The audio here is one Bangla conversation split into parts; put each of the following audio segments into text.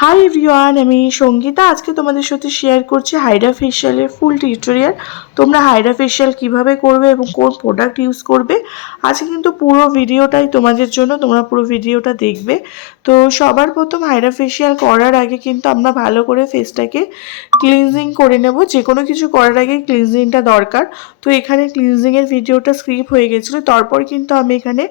হাই এভরিওয়ান, আমি সঙ্গীতা। আজকে তোমাদের সাথে শেয়ার করছি হাইড্রা ফেশিয়ালের ফুল টিউটোরিয়াল। তোমরা হাইড্রা ফেশিয়াল কীভাবে করবে এবং কোন প্রোডাক্ট ইউজ করবে, আজকে কিন্তু পুরো ভিডিওটাই তোমাদের জন্য। তোমরা পুরো ভিডিওটা দেখবে। তো সবার প্রথম হাইড্রা ফেশিয়াল করার আগে কিন্তু আমরা ভালো করে ফেসটাকে ক্লিনজিং করে নেব। যে কোনো কিছু করার আগে ক্লিনজিংটা দরকার। তো এখানে ক্লিনজিংয়ের ভিডিওটা স্কিপ হয়ে গেছিলো। তারপর কিন্তু আমি এখানে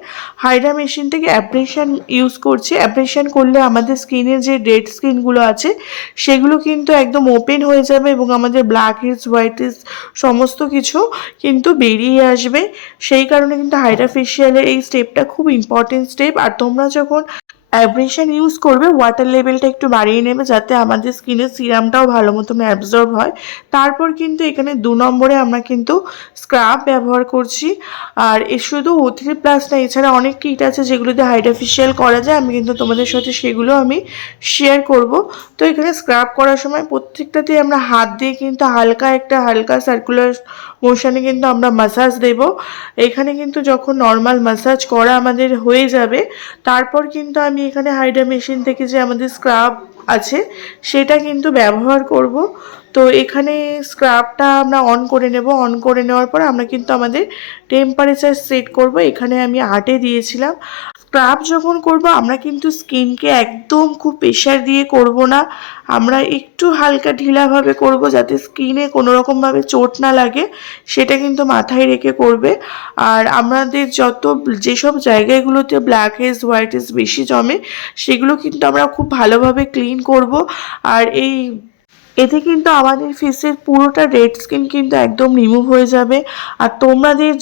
হাইড্রা মেশিন থেকে অ্যাব্রেশন ইউজ করছি। অ্যাব্রেশন করলে আমাদের স্কিনের যে ডেড স্কিনগুলো আছে সেগুলো কিন্তু একদম ওপেন হয়ে যাবে এবং আমাদের ব্ল্যাক হেডস, হোয়াইট হেডস সমস্ত কিছু কিন্তু বেরিয়ে আসবে। সেই কারণে কিন্তু হাইড্রা ফেশিয়ালের এই স্টেপটা খুব ইম্পর্টেন্ট স্টেপ। আর তোমরা যখন অ্যাব্রেশন ইউজ করবে ওয়াটার লেভেলটা একটু বাড়িয়ে নেবে, যাতে আমাদের স্কিনের সিরামটাও ভালো মতন অ্যাবজর্ব হয়। তারপর কিন্তু এখানে 2 নম্বরে আমরা কিন্তু স্ক্রাব ব্যবহার করছি। আর এ শুধু O3+ না, এছাড়া অনেক কিট আছে যেগুলো দিয়ে হাইড্রা ফেশিয়াল করা যায়। আমি কিন্তু তোমাদের সাথে সেগুলো আমি শেয়ার করব। তো এখানে স্ক্রাব করার সময় প্রত্যেকটাতেই আমরা হাত দিয়ে কিন্তু হালকা সার্কুলার মোশনে কিন্তু আমরা মাসাজ দেব। এখানে কিন্তু যখন নর্মাল মাসাজ করা আমাদের হয়ে যাবে, তারপর কিন্তু আমি এখানে হাইড্রা মেশিন থেকে যে আমাদের স্ক্রাব আছে সেটা কিন্তু ব্যবহার করব। তো এখানে স্ক্রাবটা আমরা অন করে নেব। অন করে নেওয়ার পর আমরা কিন্তু আমাদের টেম্পারেচার সেট করব। এখানে আমি 8-এ দিয়েছিলাম। স্ক্রাব যখন করব আমরা কিন্তু স্কিনকে একদম খুব প্রেশার দিয়ে করব না, আমরা একটু হালকা ঢিলাভাবে করব, যাতে স্কিনে কোনো রকমভাবে চোট না লাগে, সেটা কিন্তু মাথায় রেখে করবে। আর আমাদের যেসব জায়গাগুলোতে ব্ল্যাক হেডস, হোয়াইট হেডস বেশি জমে সেগুলো কিন্তু আমরা খুব ভালোভাবে ক্লিন করব। আর এতে কিন্তু আমাদের ফেসের পুরোটা ডেড স্কিন কিন্তু একদম রিমুভ হয়ে যাবে। আর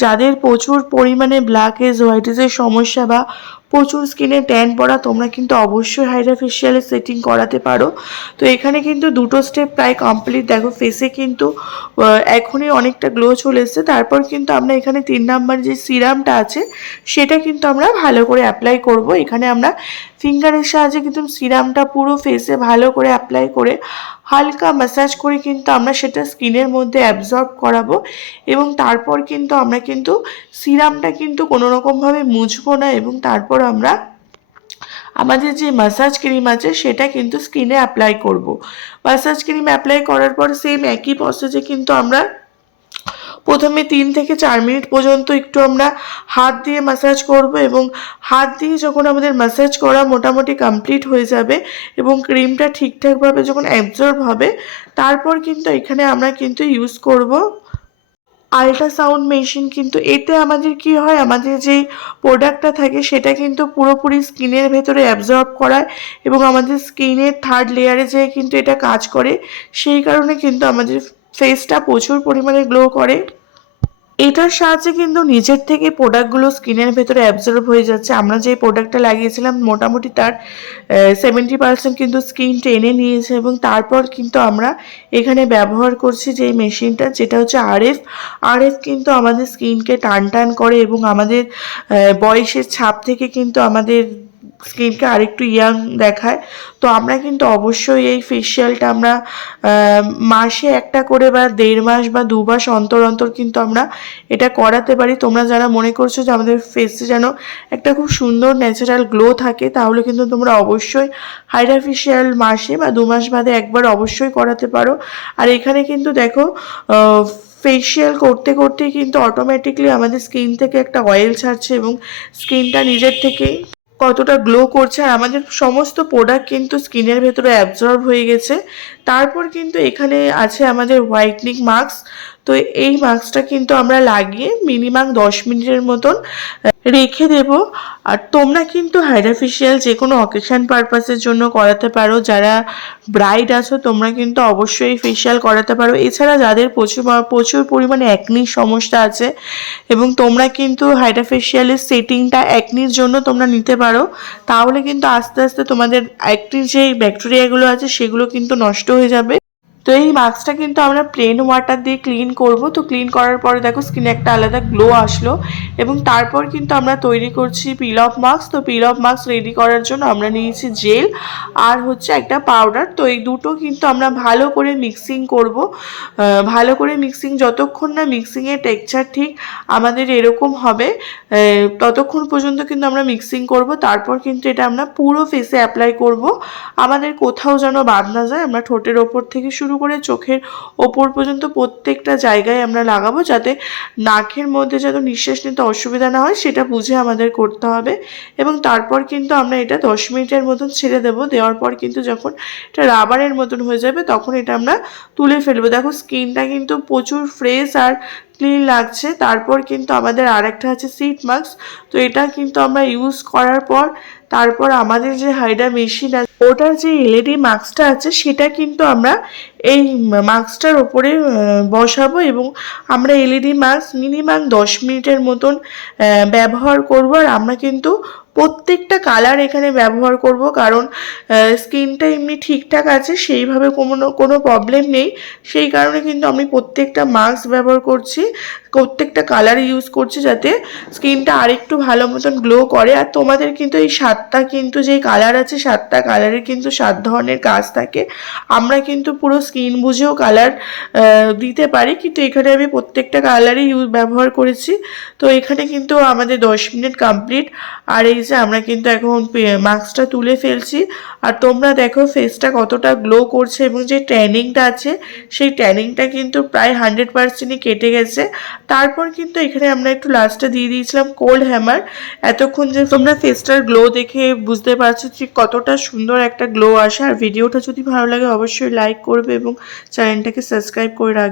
যাদের প্রচুর পরিমাণে ব্ল্যাক হেডস, হোয়াইট হেডসের সমস্যা বা প্রচুর স্কিনে ট্যান পড়া, তোমরা কিন্তু অবশ্যই হাইড্রা ফেশিয়ালের সেটিং করাতে পারো। তো এখানে কিন্তু দুটো স্টেপ প্রায় কমপ্লিট। দেখো ফেসে কিন্তু এখনই অনেকটা গ্লো চলে এসছে। তারপর কিন্তু আমরা এখানে 3 নাম্বার যে সিরামটা আছে সেটা কিন্তু আমরা ভালো করে অ্যাপ্লাই করব। এখানে আমরা ফিঙ্গারের সাহায্যে কিন্তু সিরামটা পুরো ফেসে ভালো করে অ্যাপ্লাই করে হালকা ম্যাসাজ করে কিন্তু আমরা সেটা স্কিনের মধ্যে অ্যাবজর্ব করাবো। এবং তারপর কিন্তু আমরা কিন্তু সিরামটা কিন্তু কোনো রকমভাবে মুছবো না, এবং তারপর আমরা আমাদের যে ম্যাসাজ ক্রিম আছে সেটা কিন্তু স্কিনে অ্যাপ্লাই করব। ম্যাসাজ ক্রিম অ্যাপ্লাই করার পর সেম একই প্রসেসে কিন্তু আমরা প্রথমে 3 থেকে 4 মিনিট পর্যন্ত একটু আমরা হাত দিয়ে ম্যাসাজ করব। এবং হাত দিয়ে যখন আমাদের ম্যাসাজ করা মোটামুটি কমপ্লিট হয়ে যাবে এবং ক্রিমটা ঠিকঠাকভাবে যখন অ্যাবজর্ব হবে, তারপর কিন্তু এখানে আমরা কিন্তু ইউজ করব আল্ট্রাসাউন্ড মেশিন। কিন্তু এতে আমাদের কি হয়, আমাদের যেই প্রোডাক্টটা থাকে সেটা কিন্তু পুরোপুরি স্কিনের ভেতরে অ্যাবজর্ব করায় এবং আমাদের স্কিনের 3rd লেয়ারে যেয়ে কিন্তু এটা কাজ করে। সেই কারণে কিন্তু আমাদের ফেসটা প্রচুর পরিমাণে গ্লো করে। এটার সাহায্যে কিন্তু নিজের থেকে প্রোডাক্টগুলো স্কিনের ভেতরে অ্যাবজর্ব হয়ে যাচ্ছে। আমরা যে প্রোডাক্টটা লাগিয়েছিলাম মোটামুটি তার 70% কিন্তু স্কিন টেনে নিয়েছে। এবং তারপর কিন্তু আমরা এখানে ব্যবহার করছি যে মেশিনটা, যেটা হচ্ছে আরএফ কিন্তু আমাদের স্কিনকে টান করে এবং আমাদের বয়সের ছাপ থেকে কিন্তু আমাদের স্কিনকে আরেকটু ইয়াং দেখায়। তো আমরা কিন্তু অবশ্যই এই ফেশিয়ালটা আমরা মাসে একটা করে বা 1.5 মাস বা 2 মাস অন্তর অন্তর কিন্তু আমরা এটা করাতে পারি। তোমরা যারা মনে করছো যে আমাদের ফেসে যেন একটা খুব সুন্দর ন্যাচারাল গ্লো থাকে, তাহলে কিন্তু তোমরা অবশ্যই হাইড্রা ফেশিয়াল মাসে বা 2 মাস বাদে একবার অবশ্যই করাতে পারো। আর এখানে কিন্তু দেখো ফেশিয়াল করতে করতে কিন্তু অটোমেটিকলি আমাদের স্কিন থেকে একটা অয়েল ছাড়ছে এবং স্কিনটা নিজের থেকেই কতটা গ্লো করছে। আর আমাদের সমস্ত প্রোডাক্ট কিন্তু স্কিনের ভেতরে অ্যাবজর্ব হয়ে গেছে। তারপর কিন্তু এখানে আছে আমাদের হোয়াইটনিং মাস্ক। তো এই মাস্কটা কিন্তু আমরা লাগিয়ে মিনিমাম 10 মিনিটের মতন রেখে দেব। আর তোমরা কিন্তু হাইড্রা ফেশিয়াল যে কোনো অকেশন পারপাসের জন্য করাতে পারো। যারা ব্রাইড আছো তোমরা কিন্তু অবশ্যই ফেশিয়াল করাতে পারো। এছাড়া যাদের প্রচুর পরিমাণে অ্যাকনির সমস্যা আছে, এবং তোমরা কিন্তু হাইড্রা ফেশিয়ালের সেটিংটা অ্যাকনির জন্য তোমরা নিতে পারো, তাহলে কিন্তু আস্তে আস্তে তোমাদের অ্যাকনির যে ব্যাকটেরিয়াগুলো আছে সেগুলো কিন্তু নষ্ট হয়ে যাবে। তো এই মাস্কটা কিন্তু আমরা প্লেন ওয়াটার দিয়ে ক্লিন করব। তো ক্লিন করার পরে দেখো স্কিনে একটা আলাদা গ্লো আসলো। এবং তারপর কিন্তু আমরা তৈরি করছি পিল অফ মাস্ক। তো পিল অফ মাস্ক রেডি করার জন্য আমরা নিয়েছি জেল আর হচ্ছে একটা পাউডার। তো এই দুটো কিন্তু আমরা ভালো করে মিক্সিং করব। ভালো করে মিক্সিং, যতক্ষণ না মিক্সিংয়ের টেক্সচার ঠিক আমাদের এরকম হবে ততক্ষণ পর্যন্ত কিন্তু আমরা মিক্সিং করব। তারপর কিন্তু এটা আমরা পুরো ফেসে অ্যাপ্লাই করব। আমাদের কোথাও যেন বাদ না যায়। আমরা ঠোঁটের ওপর থেকে শুরু করে চোখের ওপর পর্যন্ত প্রত্যেকটা জায়গায় আমরা লাগাবো, যাতে নাকের মধ্যে যেন নিঃশ্বাস নিতে অসুবিধা না হয় সেটা বুঝে আমাদের করতে হবে। এবং তারপর কিন্তু আমরা এটা 10 মিনিটের মতন ছেড়ে দেবো। দেওয়ার পর কিন্তু যখন এটা রাবারের মতন হয়ে যাবে তখন এটা আমরা তুলে ফেলবো। দেখো স্কিনটা কিন্তু প্রচুর ফ্রেশ আর ক্লিন লাগছে। তারপর কিন্তু আমাদের আরেকটা আছে সিট মাস্ক। তো এটা কিন্তু আমরা ইউজ করার পর তারপর আমাদের যে হাইডা মেশিন আছে ওটার যে এলইডি মাস্কটা আছে সেটা কিন্তু আমরা এই মাস্কটার ওপরে বসাবো। এবং আমরা এলইডি মাস্ক মিনিমাম 10 মিনিটের মতন ব্যবহার করব। আর আমরা কিন্তু প্রত্যেকটা কালার এখানে ব্যবহার করব, কারণ স্কিনটা এমনি ঠিকঠাক আছে, সেইভাবে কোনো প্রবলেম নেই। সেই কারণে কিন্তু আমি প্রত্যেকটা মাস্ক ব্যবহার করছি, প্রত্যেকটা কালার ইউজ করছি, যাতে স্কিনটা আরেকটু ভালো মতন গ্লো করে। আর তোমাদের কিন্তু এই 7টা কিন্তু যে কালার আছে 7টা কালারের কিন্তু 7 ধরনের কাজ থাকে। আমরা কিন্তু পুরো স্কিন বুঝেও কালার দিতে পারি, কিন্তু এখানে আমি প্রত্যেকটা কালারই ব্যবহার করেছি। তো এখানে কিন্তু আমাদের 10 মিনিট কমপ্লিট। আর এই যে আমরা কিন্তু এখন মাস্কটা তুলে ফেলছি। আর তোমরা দেখো ফেসটা কতটা গ্লো করছে এবং যে ট্যানিংটা আছে সেই ট্যানিংটা কিন্তু প্রায় 100%ই কেটে গেছে। তারপর কিন্তু এখানে আমরা একটু লাস্টে দিয়ে দিয়েছিলাম কোল্ড হ্যামার। এতক্ষণ যে তোমরা ফেসটার গ্লো দেখে বুঝতে পারছো ঠিক কতটা সুন্দর একটা গ্লো আসে। আর ভিডিওটা যদি ভালো লাগে অবশ্যই লাইক করবে এবং চ্যানেলটাকে সাবস্ক্রাইব করে রাখবে।